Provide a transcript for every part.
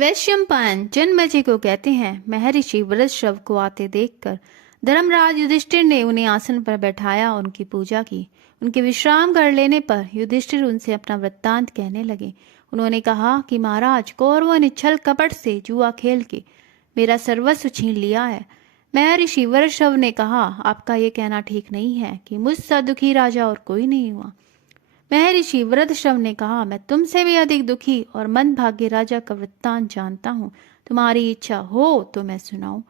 वैशंपायन जन्मेजय को कहते हैं। महर्षि वृषभ को आते देखकर धर्मराज युधिष्ठिर ने उन्हें आसन पर बैठाया और उनकी पूजा की। उनके विश्राम कर लेने पर युधिष्ठिर उनसे अपना वृत्तांत कहने लगे। उन्होंने कहा कि महाराज, कौरवों ने छल कपट से जुआ खेल के मेरा सर्वस्व छीन लिया है। महर्षि वृषभ ने कहा, आपका ये कहना ठीक नहीं है कि मुझसे दुखी राजा और कोई नहीं हुआ। महर्षि वृषभ ने कहा, मैं तुमसे भी अधिक दुखी और मंदभाग्य राजा का वृत्तांत जानता हूँ। तुम्हारी इच्छा हो तो मैं सुनाऊं।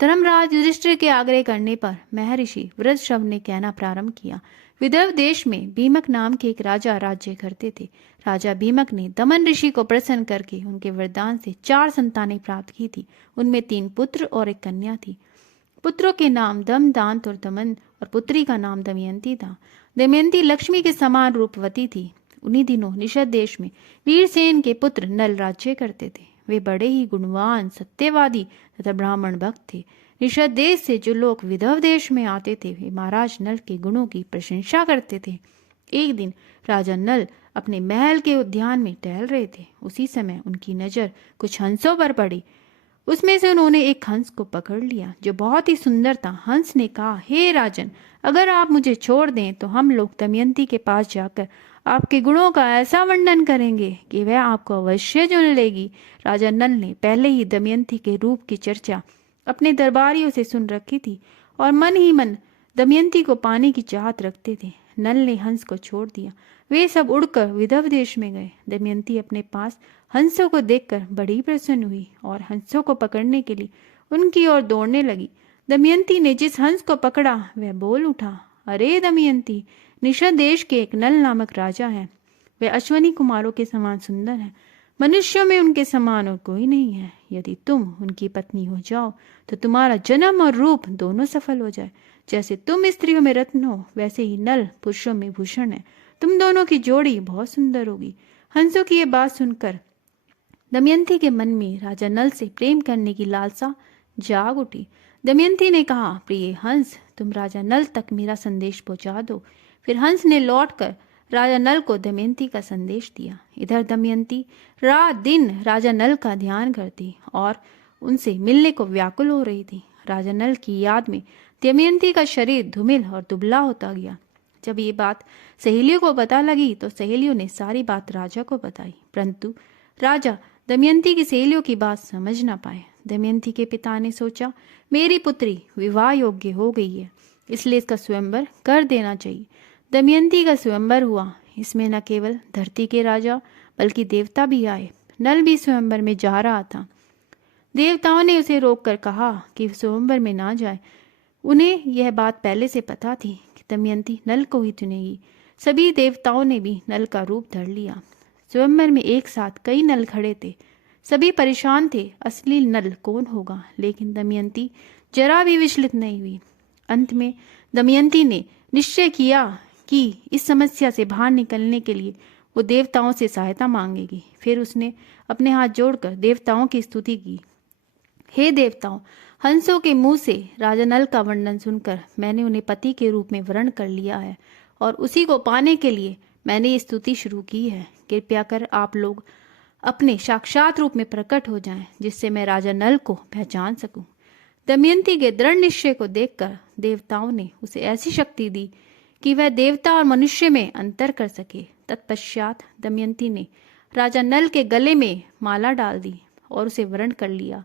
धर्मराज युधिष्ठिर के आग्रह करने पर महर्षि वृषभ ने कहना प्रारंभ किया। विदर्भ देश में भीमक नाम के एक राजा राज्य करते थे। राजा भीमक ने दमन ऋषि को प्रसन्न करके उनके वरदान से 4 संतानें प्राप्त की थी। उनमें 3 पुत्र और 1 कन्या थी। पुत्रों के नाम दम, दांत और दमन और पुत्री का नाम दमयंती था। दमयंती लक्ष्मी के समान रूपवती थी। उन्हीं दिनों निषद देश में वीरसेन के पुत्र नल राज्य करते थे। वे बड़े ही गुणवान, सत्यवादी तथा ब्राह्मण भक्त थे। निषद देश से जो लोग विदर्भ देश में आते थे वे महाराज नल के गुणों की प्रशंसा करते थे। एक दिन राजा नल अपने महल के उद्यान में टहल रहे थे। उसी समय उनकी नजर कुछ हंसों पर पड़ी। उसमें से उन्होंने एक हंस को पकड़ लिया जो बहुत ही सुंदर था। हंस ने कहा, हे राजन, अगर आप मुझे छोड़ दें तो हम लोग दमयंती के पास जाकर आपके गुणों का ऐसा वर्णन करेंगे कि वह आपको अवश्य चुन लेगी। राजा नल ने पहले ही दमयंती के रूप की चर्चा अपने दरबारियों से सुन रखी थी और मन ही मन दमयंती को पाने की चाहत रखते थे। नल ने हंस को छोड़ दिया। वे सब उड़कर विदर्भ देश में गए। दमयंती अपने पास हंसों को देखकर बड़ी प्रसन्न हुई और हंसों को पकड़ने के लिए उनकी ओर दौड़ने लगी। दमयंती ने जिस हंस को पकड़ा वह बोल उठा, अरे दमयंती, निषद देश के एक नल नामक राजा है। वे अश्वनी कुमारों के समान सुंदर हैं। मनुष्यों में उनके समान और कोई नहीं है। यदि तुम उनकी पत्नी हो जाओ तो तुम्हारा जन्म और रूप दोनों सफल हो जाए। जैसे तुम स्त्रियों में रत्न हो वैसे ही नल पुरुषों में भूषण है। तुम दोनों की जोड़ी बहुत सुंदर होगी। हंसों की ये बात सुनकर दमयंती के मन में राजा नल से प्रेम करने की लालसा जाग उठी। दमयंती ने कहा, प्रिय हंस, तुम राजा नल तक मेरा संदेश पहुंचा दो। फिर हंस ने लौटकर राजा नल को दमयंती का संदेश दिया। इधर दमयंती रात दिन राजा नल का ध्यान करती और उनसे मिलने को व्याकुल हो रही थी। राजा नल की याद में दमयंती का शरीर धूमिल और दुबला होता गया। जब ये बात सहेलियों को पता लगी तो सहेलियों ने सारी बात राजा को बताई, परंतु राजा दमयंती की सहेलियों की बात समझ न पाए। दमयंती के पिता ने सोचा, मेरी पुत्री विवाह योग्य हो गई है, इसलिए इसका स्वयंवर कर देना चाहिए। दमयंती का स्वयंवर हुआ। इसमें न केवल धरती के राजा बल्कि देवता भी आए। नल भी स्वयंवर में जा रहा था। देवताओं ने उसे रोककर कहा कि स्वयंवर में ना जाए। उन्हें यह बात पहले से पता थी कि दमयंती नल को ही चुनेगी। सभी देवताओं ने भी नल का रूप धर लिया। स्वयंवर में एक साथ कई नल खड़े थे। सभी परेशान थे, असली नल कौन होगा। लेकिन दमयंती जरा भी विचलित नहीं हुई। अंत में दमयंती ने निश्चय किया कि इस समस्या से बाहर निकलने के लिए वो देवताओं से सहायता मांगेगी। फिर उसने अपने हाथ जोड़कर देवताओं की स्तुति की। हे देवताओं, हंसों के मुंह से राजा नल का वर्णन सुनकर मैंने उन्हें पति के रूप में वर्ण कर लिया है और उसी को पाने के लिए मैंने ये स्तुति शुरू की है। कृपया कर आप लोग अपने साक्षात रूप में प्रकट हो जाएं, जिससे मैं राजा नल को पहचान सकूं। दमयंती के दृढ़ निश्चय को देखकर देवताओं ने उसे ऐसी शक्ति दी कि वह देवता और मनुष्य में अंतर कर सके। तत्पश्चात दमयंती ने राजा नल के गले में माला डाल दी और उसे वरण कर लिया।